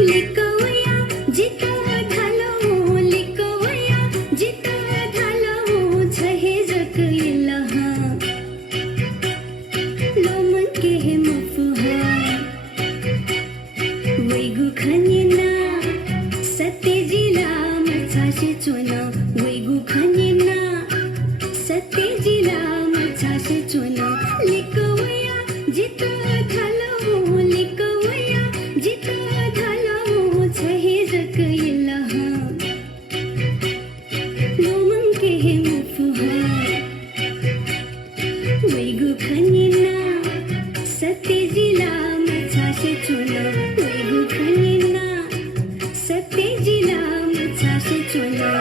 लिकवया जिता ढालो लिकवया जिता ढालो जहेजक इलहा लोमन के हे मफुहा वैगु खनिना सतेजिला मचाशे चोना वैगु खनिना सतेजिला मचाशे चोना लिकवया जिता ढालो लिकवया जिता जहेजक इलहा लोमन के हे मफुहा वैगु खनिना सतेजिला मचाशे चोना वैगु खनिना सतेजिला मचाशे चोना